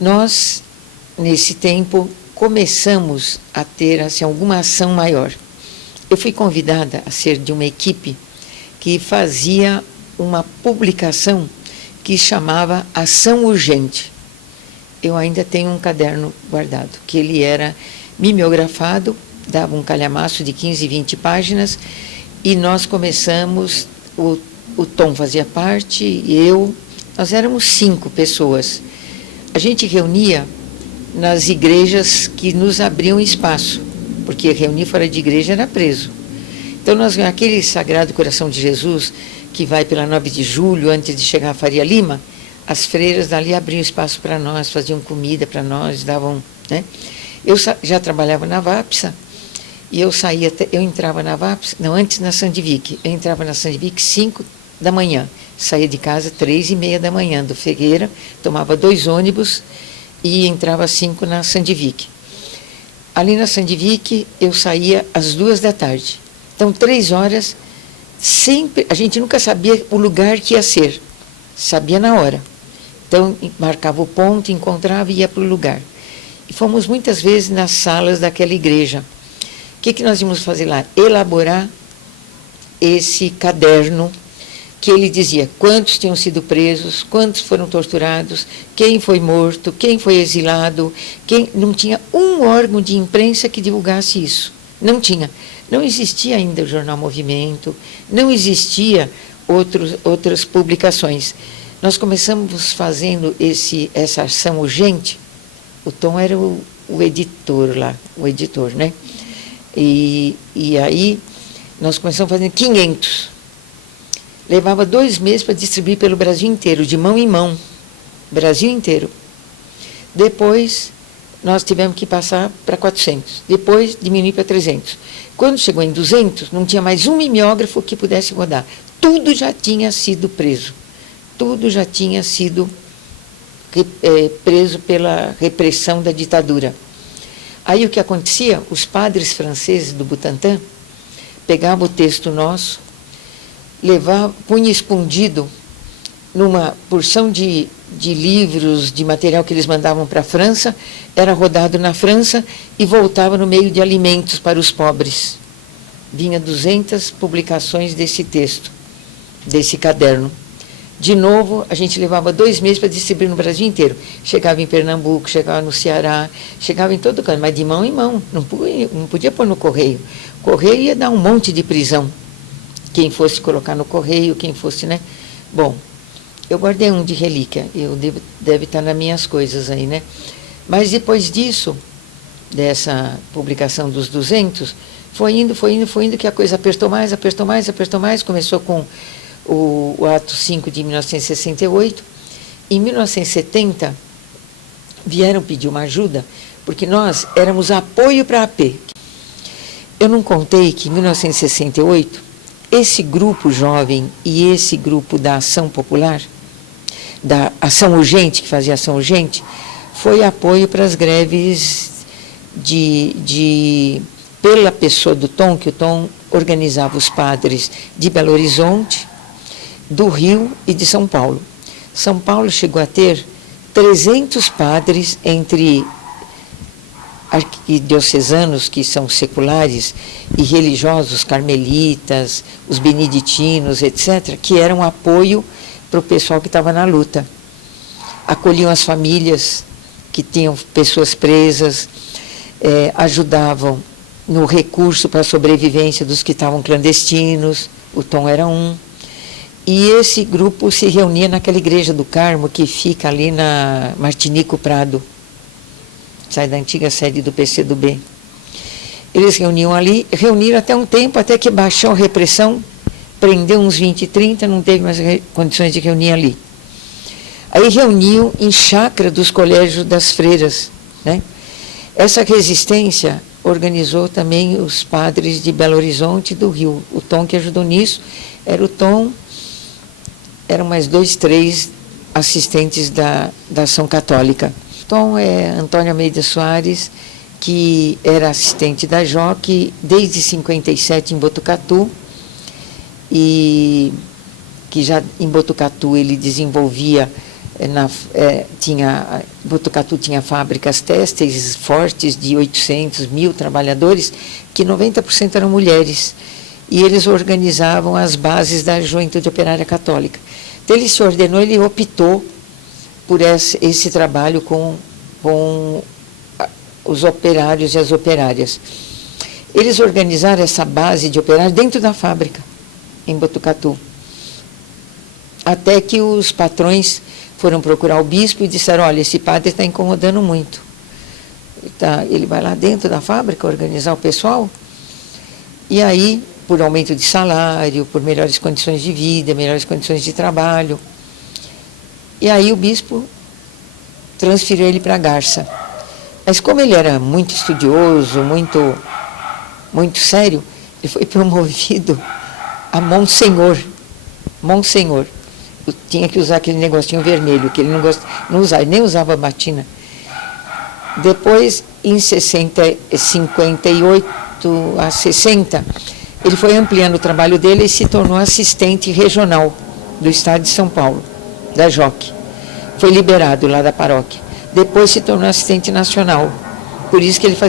Nós, nesse tempo, começamos a ter assim, alguma ação maior. Eu fui convidada a ser de uma equipe que fazia uma publicação que chamava Ação Urgente. Eu ainda tenho um caderno guardado, que ele era mimeografado, dava um calhamaço de 15, 20 páginas, e nós começamos, o Tom fazia parte, e nós éramos 5 pessoas. A gente reunia nas igrejas que nos abriam espaço, porque reunir fora de igreja era preso. Então, aquele Sagrado Coração de Jesus, que vai pela 9 de julho, antes de chegar a Faria Lima, as freiras dali abriam espaço para nós, faziam comida para nós, davam... Né? Eu já trabalhava na VAPSA, e eu entrava na VAPSA, não, antes na Sandvik, eu entrava na Sandvik 5 da manhã, saía de casa 3h30 da manhã, do Figueira, tomava 2 ônibus e entrava 5 na Sandvik. Ali na Sandvik eu saía às 2 da tarde. Então, 3 horas, sempre, a gente nunca sabia o lugar que ia ser, sabia na hora. Então, marcava o ponto, encontrava e ia para o lugar. E fomos muitas vezes nas salas daquela igreja. O que nós íamos fazer lá? Elaborar esse caderno que ele dizia quantos tinham sido presos, quantos foram torturados, quem foi morto, quem foi exilado, não tinha um órgão de imprensa que divulgasse isso. Não tinha. Não existia ainda o Jornal Movimento, não existia outras publicações. Nós começamos fazendo essa ação urgente. O Tom era o editor lá, o editor, né? E aí nós começamos fazendo 500. Levava 2 meses para distribuir pelo Brasil inteiro, de mão em mão, Brasil inteiro. Depois, nós tivemos que passar para 400. Depois, diminuir para 300. Quando chegou em 200, não tinha mais um mimeógrafo que pudesse rodar. Tudo já tinha sido preso. Tudo já tinha sido preso pela repressão da ditadura. Aí o que acontecia? Os padres franceses do Butantã pegavam o texto nosso, punha escondido numa porção de livros, de material que eles mandavam para a França, era rodado na França e voltava no meio de alimentos para os pobres. Vinha 200 publicações desse texto, desse caderno. De novo, a gente levava 2 meses para distribuir no Brasil inteiro. Chegava em Pernambuco, chegava no Ceará, chegava em todo canto, mas de mão em mão, não podia pôr no correio. O correio ia dar um monte de prisão. Quem fosse colocar no correio, quem fosse, né? Bom, eu guardei um de relíquia, deve estar nas minhas coisas aí, né? Mas depois disso, dessa publicação dos 200, foi indo, que a coisa apertou mais, começou com o ato 5 de 1968. Em 1970, vieram pedir uma ajuda, porque nós éramos apoio para a AP. Eu não contei que em 1968, esse grupo jovem e esse grupo da Ação Popular, da Ação Urgente, que fazia Ação Urgente, foi apoio para as greves pela pessoa do Tom, que o Tom organizava os padres de Belo Horizonte, do Rio e de São Paulo. São Paulo chegou a ter 300 padres entre arquidiocesanos, que são seculares, e religiosos, carmelitas, os beneditinos, etc., que eram apoio para o pessoal que estava na luta. Acolhiam as famílias que tinham pessoas presas, ajudavam no recurso para a sobrevivência dos que estavam clandestinos, o Tom era um. E esse grupo se reunia naquela igreja do Carmo, que fica ali na Martinico Prado, sai da antiga sede do PCdoB. Eles reuniam ali, reuniram até um tempo, até que baixou a repressão, prendeu uns 20, 30, não teve mais condições de reunir ali. Aí reuniam em chácara dos colégios das freiras, né? Essa resistência organizou também os padres de Belo Horizonte e do Rio. O Tom que ajudou nisso era o Tom, eram mais 2, 3 assistentes da Ação Católica. Tom é Antônio Almeida Soares, que era assistente da JOC desde 57 em Botucatu, e que já em Botucatu ele desenvolvia Botucatu tinha fábricas têxteis fortes de 800, 1.000 trabalhadores, que 90% eram mulheres. E eles organizavam as bases da Juventude Operária Católica. Então ele se ordenou, ele optou por esse trabalho com os operários e as operárias. Eles organizaram essa base de operários dentro da fábrica, em Botucatu. Até que os patrões foram procurar o bispo e disseram, olha, esse padre está incomodando muito. Ele vai lá dentro da fábrica organizar o pessoal? E aí, por aumento de salário, por melhores condições de vida, melhores condições de trabalho. E aí o bispo transferiu ele para Garça. Mas como ele era muito estudioso, muito sério, ele foi promovido a Monsenhor. Monsenhor. Eu tinha que usar aquele negocinho vermelho, que ele não usava, ele nem usava batina. Depois, em 58 a 60, ele foi ampliando o trabalho dele e se tornou assistente regional do estado de São Paulo, da JOC. Foi liberado lá da paróquia. Depois se tornou assistente nacional. Por isso que ele fazia